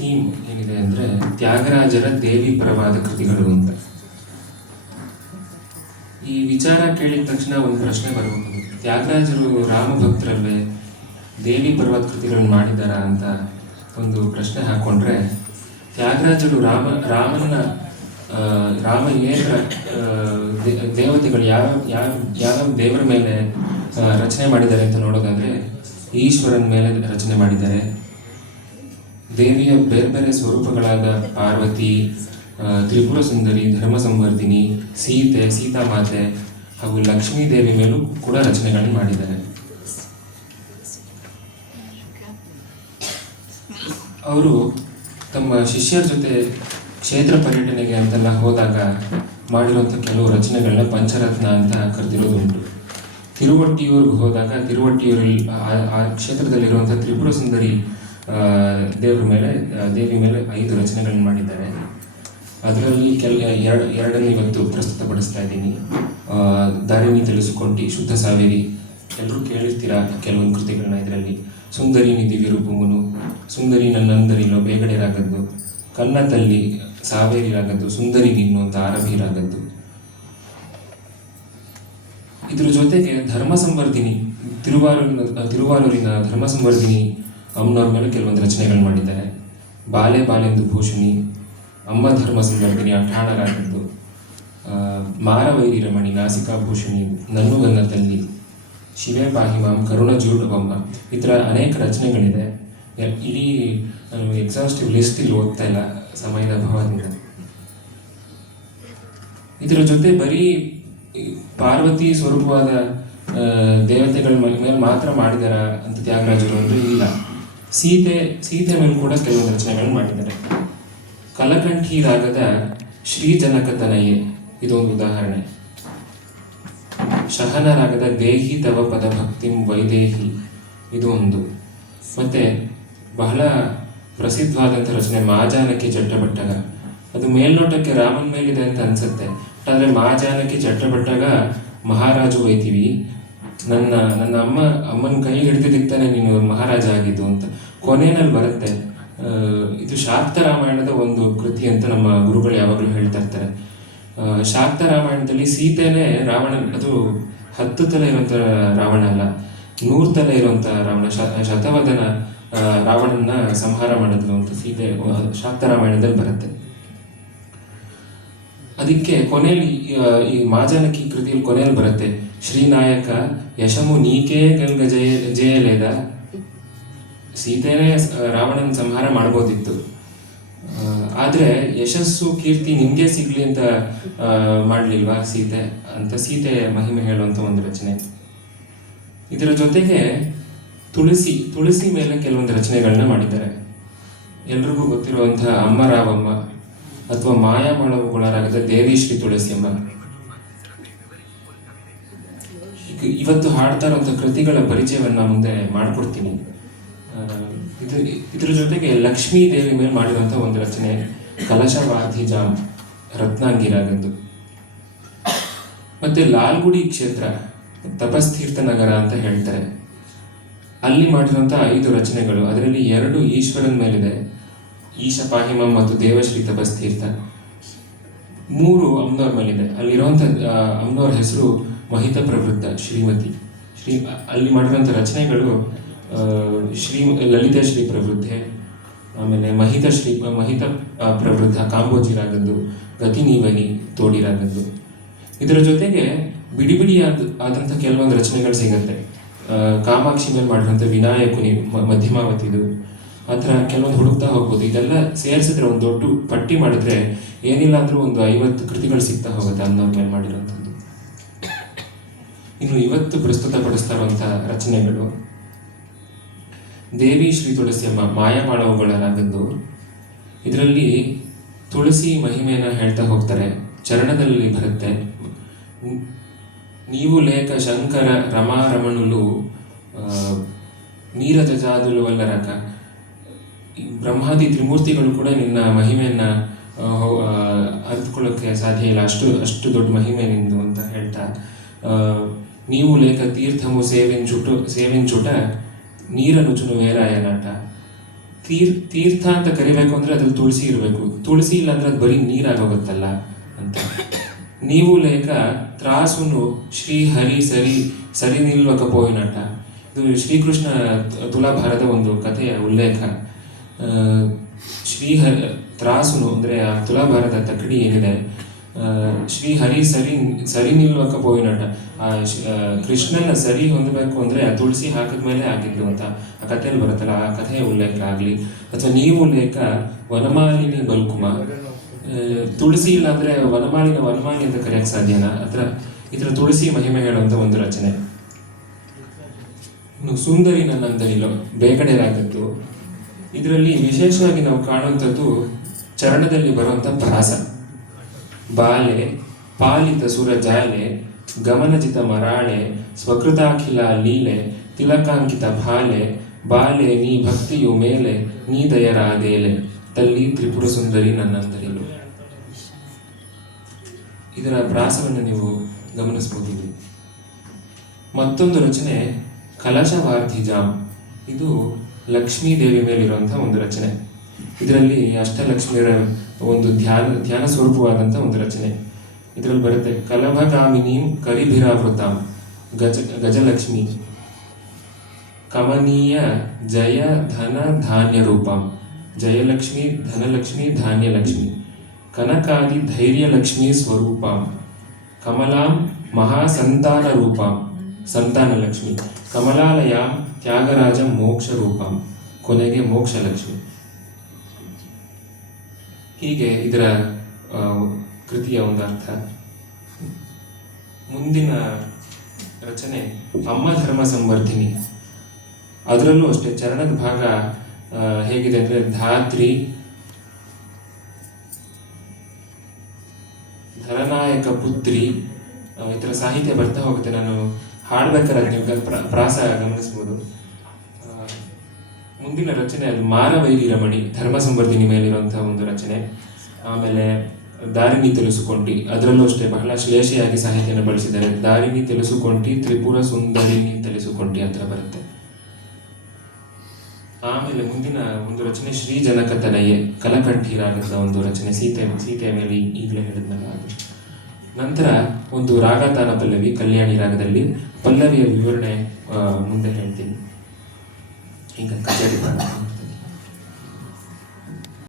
Theme ಏನಿದೆ ಅಂದರೆ ತ್ಯಾಗರಾಜರ ದೇವಿ ಪರವಾದ ಕೃತಿಗಳು ಅಂತ. ಈ ವಿಚಾರ ಕೇಳಿದ ತಕ್ಷಣ ಒಂದು ಪ್ರಶ್ನೆ ಬರಬಹುದು, ತ್ಯಾಗರಾಜರು ರಾಮಭಕ್ತರಲ್ಲೇ ದೇವಿ ಪರವಾದ ಕೃತಿಗಳನ್ನು ಮಾಡಿದಾರ ಅಂತ ಒಂದು ಪ್ರಶ್ನೆ ಹಾಕ್ಕೊಂಡ್ರೆ, ತ್ಯಾಗರಾಜರು ರಾಮ ಏನ ದೇವತೆಗಳು ಯಾವ ದೇವರ ಮೇಲೆ ರಚನೆ ಮಾಡಿದ್ದಾರೆ ಅಂತ ನೋಡೋದಾದರೆ ಈಶ್ವರನ ಮೇಲೆ ರಚನೆ ಮಾಡಿದ್ದಾರೆ. ದೇವಿಯ ಬೇರೆ ಬೇರೆ ಸ್ವರೂಪಗಳಾದ ಪಾರ್ವತಿ, ತ್ರಿಪುರ ಸುಂದರಿ, ಧರ್ಮ ಸಂವರ್ಧಿನಿ, ಸೀತಾಮಾತೆ ಹಾಗೂ ಲಕ್ಷ್ಮೀ ದೇವಿ ಮೇಲೂ ಕೂಡ ರಚನೆಗಳನ್ನು ಮಾಡಿದ್ದಾರೆ. ಅವರು ತಮ್ಮ ಶಿಷ್ಯರ ಜೊತೆ ಕ್ಷೇತ್ರ ಪರ್ಯಟನೆಗೆ ಅಂತೆಲ್ಲ ಹೋದಾಗ ಮಾಡಿರುವಂಥ ಕೆಲವು ರಚನೆಗಳನ್ನ ಪಂಚರತ್ನ ಅಂತ ಕರೆದಿರೋದುಂಟು. ತಿರುವಟ್ಟಿಯೂರಿಗೆ ಹೋದಾಗ ತಿರುವಟ್ಟಿಯೂರಲ್ಲಿ ಆ ಕ್ಷೇತ್ರದಲ್ಲಿರುವಂಥ ತ್ರಿಪುರ ಸುಂದರಿ ದೇವಿ ಮೇಲೆ 5 ರಚನೆಗಳನ್ನು ಮಾಡಿದ್ದಾರೆ. ಅದರಲ್ಲಿ ಎರಡನ್ನು ಇವತ್ತು ಪ್ರಸ್ತುತಪಡಿಸ್ತಾ ಇದ್ದೀನಿ. ದಾರಿನಿ ತಿಳಿಸಿಕೊಂಡಿ, ಶುದ್ಧ ಸಾವೇರಿ, ಎಲ್ಲರೂ ಕೇಳಿರ್ತೀರ ಕೆಲವೊಂದು ಕೃತಿಗಳನ್ನ. ಇದರಲ್ಲಿ ಸುಂದರಿ ನಿಧಿ ವಿರೂಪమును, ಸುಂದರಿ ನನ್ನಂದರಿಲೋ ಬೇಗಡೆ ರಾಗದ್ದು, ಕನ್ನ ತಲ್ಲಿ ಸಾವೇರಿ ರಾಗದ್ದು, ಸುಂದರಿ ನಿನ್ನು ಅಂತ ಆರಭಿ ರಾಗದ್ದು. ಇದ್ರ ಜೊತೆಗೆ ಧರ್ಮ ಸಂವರ್ಧಿನಿ, ತಿರುವಾರೂರಿನ ಧರ್ಮ ಸಂವರ್ಧಿನಿ ಅಮ್ಮನವ್ರ ಮೇಲೆ ಕೆಲವೊಂದು ರಚನೆಗಳು ಮಾಡಿದ್ದಾರೆ. ಬಾಲೆಂದು ಭೂಷಣಿ, ಅಮ್ಮ ಧರ್ಮ ಸಂವರ್ಧಿನಿ ಅಠಾಣರಾಗದ್ದು, ಮಾರವೈರಿ ರಮಣಿ, ನಾಸಿಕಾ ಭೂಷಣಿ, ನನ್ನುಗನ್ನ ತಲ್ಲಿ, ಶಿವೆ ಪಾಹಿಮಾಂ, ಕರುಣ ಜೂಡವಮ್ಮ, ಈ ಥರ ಅನೇಕ ರಚನೆಗಳಿದೆ. ಇಡೀ ನಾನು ಎಕ್ಸಾಸ್ಟಿವ್ ಲಿಸ್ಟ್ ಇಲ್ಲಿ ಓದ್ತಾ ಇಲ್ಲ ಸಮಯದ ಅಭಾವದಿಂದ. ಇದರ ಜೊತೆ ಬರೀ ಪಾರ್ವತಿ ಸ್ವರೂಪವಾದ ದೇವತೆಗಳ ಮೇಲೆ ಮಾತ್ರ ಮಾಡಿದಾರ ಅಂತ ತ್ಯಾಗರಾಜರು ಅಂದ್ರೆ ಇಲ್ಲ. ಸೀತೆ ಮೇಲೆ ಕೂಡ ಕೆಲವೊಂದು ರಚನೆಗಳನ್ನು ಮಾಡಿದ್ದಾರೆ. ಕಲಕಂಠಿ ರಾಗದ ಶ್ರೀ ಜನಕತನಯೇ ಇದೊಂದು ಉದಾಹರಣೆ. ಶಹನ ರಾಗದ ದೇಹಿ ತವ ಪದ ಭಕ್ತಿಂ ವೈದೇಹಿ ಇದು ಒಂದು. ಮತ್ತೆ ಬಹಳ ಪ್ರಸಿದ್ಧವಾದಂಥ ರಚನೆ ಮಾಜಾನಕಿ ಚಟ್ಟಬಟ್ಟಗ. ಅದು ಮೇಲ್ನೋಟಕ್ಕೆ ರಾಮನ ಮೇಲಿದೆ ಅಂತ ಅನ್ಸುತ್ತೆ, ಆದರೆ ಮಾಜಾನಕಿ ಚಟ್ಟಬಟ್ಟಗ ಮಹಾರಾಜು ಒಯ್ತೀವಿ, ನನ್ನ ಅಮ್ಮನ ಕೈ ಹಿಡಿದಿದ್ದಾನೆ ನೀನು ಮಹಾರಾಜ ಆಗಿದ್ದು ಅಂತ ಕೊನೆಯಲ್ಲಿ ಬರುತ್ತೆ. ಇದು ಶಾಕ್ತ ರಾಮಾಯಣದ ಒಂದು ಕೃತಿ ಅಂತ ನಮ್ಮ ಗುರುಗಳು ಯಾವಾಗಲೂ ಹೇಳ್ತಾ ಇರ್ತಾರೆ. ಶಾಕ್ತ ರಾಮಾಯಣದಲ್ಲಿ ಸೀತೆನೇ ರಾವಣ, ಅದು 10 ತಲೆ ಇರುವಂಥ ರಾವಣ ಅಲ್ಲ, 100 ತಲೆ ಇರುವಂಥ ರಾವಣ, ಶತವದನ ರಾವಣನ ಸಂಹಾರ ಮಾಡಿದ್ಲು ಅಂತ ಸೀತೆ ಶಾಕ್ತ ರಾಮಾಯಣದಲ್ಲಿ ಬರುತ್ತೆ. ಅದಕ್ಕೆ ಕೊನೆಯಲ್ಲಿ ಈ ಮಾಜಾನಕಿ ಕೃತಿಯಲ್ಲಿ ಕೊನೆಯಲ್ಲಿ ಬರುತ್ತೆ, ಶ್ರೀನಾಯಕ ಯಶಮು ನೀಕೇ ಗಂಗ ಜಯಲೇದ. ಸೀತೆನೇ ರಾವಣನ ಸಂಹಾರ ಮಾಡ್ಬೋದಿತ್ತು, ಆದರೆ ಯಶಸ್ಸು ಕೀರ್ತಿ ನಿಮಗೆ ಸಿಗ್ಲಿ ಅಂತ ಮಾಡಲಿಲ್ವಾ ಸೀತೆ ಅಂತ ಸೀತೆಯ ಮಹಿಮೆ ಹೇಳುವಂಥ ಒಂದು ರಚನೆ. ಇದರ ಜೊತೆಗೆ ತುಳಸಿ ಮೇಲೆ ಕೆಲವೊಂದು ರಚನೆಗಳನ್ನ ಮಾಡಿದ್ದಾರೆ. ಎಲ್ರಿಗೂ ಗೊತ್ತಿರುವಂತಹ ಅಮ್ಮ ರಾವಮ್ಮ ಅಥವಾ ಮಾಯಾಮಾಳವುಗಳಾಗದ ದೇವಿ ಶ್ರೀ ತುಳಸಿಯಮ್ಮ. ಇವತ್ತು ಹಾಡ್ತಾ ಇರುವಂಥ ಕೃತಿಗಳ ಪರಿಚಯವನ್ನ ಮುಂದೆ ಮಾಡಿಕೊಡ್ತೀನಿ. ಇದ್ರ ಜೊತೆಗೆ ಲಕ್ಷ್ಮೀ ದೇವಿ ಮೇಲೆ ಮಾಡಿರುವಂಥ ಒಂದು ರಚನೆ ಕಲಶವಾಧಿಜಾಮ್ ರತ್ನಾಂಗಿರಾಗದ್ದು. ಮತ್ತೆ ಲಾಲ್ಗುಡಿ ಕ್ಷೇತ್ರ ತಪಸ್ಥೀರ್ಥ ನಗರ ಅಂತ ಹೇಳ್ತಾರೆ, ಅಲ್ಲಿ ಮಾಡಿರುವಂಥ 5 ರಚನೆಗಳು. ಅದರಲ್ಲಿ 2 ಈಶ್ವರನ ಮೇಲಿದೆ, ಈಶ ಪಾಹಿಮಂ ಮತ್ತು ದೇವಶ್ರೀ ತಪಸ್ಥೀರ್ಥ. 3 ಅಮ್ಮನವ್ರ ಮೇಲಿದೆ. ಅಲ್ಲಿರುವಂಥ ಅಮ್ಮನವ್ರ ಹೆಸರು ಮಹಿತ ಪ್ರವೃದ್ಧ ಶ್ರೀಮತಿ. ಅಲ್ಲಿ ಮಾಡಿರುವಂಥ ರಚನೆಗಳು ಲಲಿತ ಶ್ರೀ ಪ್ರವೃದ್ಧೆ, ಆಮೇಲೆ ಮಹಿತ ಪ್ರವೃದ್ಧ ಕಾಂಬೋಜಿರಾಗದ್ದು, ಗತಿ ನೀವನಿ ತೋಡಿರಾಗದ್ದು. ಇದರ ಜೊತೆಗೆ ಬಿಡಿ ಆದಂಥ ಕೆಲವೊಂದು ರಚನೆಗಳು ಸಿಗುತ್ತೆ. ಕಾಮಾಕ್ಷಿ ಮೇಲೆ ಮಾಡಿರುವಂಥ ವಿನಾಯಕುನಿ ಮಧ್ಯಮಾವತಿದು, ಆ ಥರ ಕೆಲವೊಂದು ಹುಡುಕ್ತಾ ಹೋಗ್ಬೋದು. ಇದೆಲ್ಲ ಸೇರಿಸಿದ್ರೆ ಒಂದು ದೊಡ್ಡ ಪಟ್ಟಿ ಮಾಡಿದ್ರೆ ಏನಿಲ್ಲ ಅಂದ್ರೂ ಒಂದು 50 ಕೃತಿಗಳು ಸಿಗ್ತಾ ಹೋಗುತ್ತೆ ಅನ್ನೋರ ಮೇಲೆ ಮಾಡಿರೋಂಥದ್ದು. ಇನ್ನು ಇವತ್ತು ಪ್ರಸ್ತುತಪಡಿಸ್ತಾ ಇರುವಂಥ ರಚನೆಗಳು ದೇವಿ ಶ್ರೀ ತುಳಸಿಯಮ್ಮ ಮಾಯಾಮಾಳವುಗಳಾಗದ್ದು. ಇದರಲ್ಲಿ ತುಳಸಿ ಮಹಿಮೆಯನ್ನು ಹೇಳ್ತಾ ಹೋಗ್ತಾರೆ. ಚರಣದಲ್ಲಿ ಬರುತ್ತೆ, ನೀವು ಲೇಖ ಶಂಕರ ರಮಾರಮಣುಲು ನೀರಜ ಜಾದುಲು ವಲ್ಲರಕ. ಬ್ರಹ್ಮಾದಿ ತ್ರಿಮೂರ್ತಿಗಳು ಕೂಡ ನಿನ್ನ ಮಹಿಮೆಯನ್ನ ಅರಿತುಕೊಳ್ಳೋಕ್ಕೆ ಸಾಧ್ಯ ಇಲ್ಲ, ಅಷ್ಟು ದೊಡ್ಡ ಮಹಿಮೆ ನಿಂದು ಅಂತ ಹೇಳ್ತಾ, ನೀವು ಲೇಖ ತೀರ್ಥಮು ಸೇವಿಂಚುಟ ನೀರನುಚುನು ವೇರಾಯನಾಟ. ತೀರ್ಥ ಅಂತ ಕರಿಬೇಕು ಅಂದ್ರೆ ಅದ್ರಲ್ಲಿ ತುಳಸಿ ಇರಬೇಕು, ತುಳಸಿ ಇಲ್ಲ ಅಂದ್ರೆ ಅದು ಬರೀ ನೀರಾಗೋಗುತ್ತಲ್ಲ ಅಂತ. ನೀವು ಲೇಖ ತ್ರಾಸುನು ಶ್ರೀ ಹರಿ ಸರಿ ಸರಿ ನಿಲ್ವಕ ಪೋಯಿನಟ. ಇದು ಶ್ರೀಕೃಷ್ಣ ತುಲಾಭಾರದ ಒಂದು ಕಥೆಯ ಉಲ್ಲೇಖ. ತ್ರಾಸುನು ಅಂದ್ರೆ ಆ ತುಲಾಭಾರದ ತಕ್ಕಡಿ ಏನಿದೆ, ಶ್ರೀ ಹರಿ ಸರಿ ನಿಲ್ವಕ ಪೋಯಿನಟ, ಕೃಷ್ಣನ ಸರಿ ಹೊಂದಬೇಕು ಅಂದ್ರೆ ಆ ತುಳಸಿ ಹಾಕಿದ್ಮೇಲೆ ಆಗಿದ್ದು ಅಂತ ಆ ಕಥೆಯಲ್ಲಿ ಬರುತ್ತಲ್ಲ, ಆ ಕಥೆಯ ಉಲ್ಲೇಖ ಆಗಲಿ, ಅಥವಾ ನೀವು ಲೇಖ ವನಮಾಲಿನಿ ಬಲ್ಕುಮ, ತುಳಸಿ ಇಲ್ಲ ಅಂದ್ರೆ ವನಮಾಲಿ ಅಂತ ಕರೆಯಕ್ಕೆ ಸಾಧ್ಯನಾ? ಇದರ ತುಳಸಿ ಮಹಿಮೆ ಹೇಳುವಂತ ಒಂದು ರಚನೆ. ಸುಂದರಿ ನನ್ನಂತರಿಲೋ ಬೇಗಡೆರಾಗದ್ದು. ಇದರಲ್ಲಿ ವಿಶೇಷವಾಗಿ ನಾವು ಕಾಣುವಂಥದ್ದು ಚರಣದಲ್ಲಿ ಬರುವಂತ ಪ್ರಾಸ. ಬಾಲೆ ಪಾಲಿತ ಸುರ ಜಾಲೆ ಗಮನಜಿತ ಮರಾಳೆ ಸ್ವಕೃತಾಖಿಲ ಲೀಲೆ ತಿಲಕಾಂಕಿತ ಭಾಲೆ ಬಾಲೆ ನೀ ಭಕ್ತಿಯು ಮೇಲೆ ನೀ ದಯರಾದೇಲೆ ತಲ್ಲಿ ತ್ರಿಪುರ ಸುಂದರಿ ನನ್ನಂತರಿಲು. ಇದರ ಪ್ರಾಸವನ್ನು ನೀವು ಗಮನಿಸಬಹುದು. ಮತ್ತೊಂದು ರಚನೆ ಕಲಶವಾರ್ಧಿಜಾಮ್. ಇದು ಲಕ್ಷ್ಮೀ ದೇವಿ ಮೇಲಿರುವಂತಹ ಒಂದು ರಚನೆ. ಇದರಲ್ಲಿ ಅಷ್ಟಲಕ್ಷ್ಮಿಯರ ಒಂದು ಧ್ಯಾನ ಸ್ವರೂಪವಾದಂಥ ಒಂದು ರಚನೆ. ಇದರಲ್ಲಿ ಬರುತ್ತೆ, ಕಲಭಗಾಮಿನೀಂ ಕರಿಭಿರಾವೃತಾಂ ಗಜಲಕ್ಷ್ಮಿ ಕಮನೀಯ ಜಯ ಧನ ಧಾನ್ಯ ರೂಪಂ. ಜಯಲಕ್ಷ್ಮಿ, ಧನಲಕ್ಷ್ಮಿ, ಧಾನ್ಯಲಕ್ಷ್ಮಿ, ಕನಕಾದಿ ಧೈರ್ಯಲಕ್ಷ್ಮಿ ಸ್ವರೂಪಂ, ಕಮಲಾಂ ಮಹಾಸಂತಾನ ರೂಪಂ ಸಂತಾನಲಕ್ಷ್ಮಿ, ಕಮಲಾಲಯಾಂ ತ್ಯಾಗರಾಜ ಮೋಕ್ಷ ರೂಪಂ, ಕೊನೆಗೆ ಮೋಕ್ಷಲಕ್ಷ್ಮಿ. ಹೀಗೆ ಇದರ ಕೃತಿಯ ಒಂದು ಅರ್ಥ. ಮುಂದಿನ ರಚನೆ ಅಮ್ಮ ಧರ್ಮ ಸಂವರ್ಧಿನಿ. ಅದರಲ್ಲೂ ಅಷ್ಟೇ ಚರಣದ ಭಾಗ ಹೇಗಿದೆ ಅಂದ್ರೆ, ಧಾತ್ರಿ, ಧರನಾಯಕ ಪುತ್ರಿ, ಈ ಥರ ಸಾಹಿತ್ಯ ಬರ್ತಾ ಹೋಗುತ್ತೆ. ನಾನು ಹಾಡ್ಬೇಕಾದ್ರೆ ನೀವು ಪ್ರಾಸ ಗಮನಿಸ್ಬೋದು. ಮುಂದಿನ ರಚನೆ ಅದು ಮಾರವೈರಿ ರಮಣಿ, ಧರ್ಮ ಸಂವರ್ಧಿನಿ ಮೇಲಿರುವಂತಹ ಒಂದು ರಚನೆ. ಆಮೇಲೆ ದಾರಿನಿ తెలుసుకొంటి, ಅದರಲ್ಲೂ ಅಷ್ಟೇ ಬಹಳ ಶ್ಲೇಷೆಯಾಗಿ ಸಾಹಿತ್ಯನ ಬಳಸಿದ್ದಾರೆ. ದಾರಿನಿ తెలుసుకొంటి ತ್ರಿಪುರ ಸುಂದರಿನಿ తెలుసుకొంటి ಅಂತ ಬರುತ್ತೆ. ಆಮೇಲೆ ಮುಂದಿನ ಒಂದು ರಚನೆ ಶ್ರೀ ಜನಕ ತನಯೆ, ಕಲಕಂಠಿ ರಾಗದ ಒಂದು ರಚನೆ, ಸೀತೆಯ ಮೇಲೆ ಈಗಲೇ ಹೇಳಿದ್ನಲ್ಲ ಅದು. ನಂತರ ಒಂದು ರಾಗತಾನ ಪಲ್ಲವಿ, ಕಲ್ಯಾಣಿ ರಾಗದಲ್ಲಿ. ಪಲ್ಲವಿಯ ವಿವರಣೆ ಮುಂದೆ ಹೇಳ್ತೀನಿ. ಈಗ ಕಚೇರಿ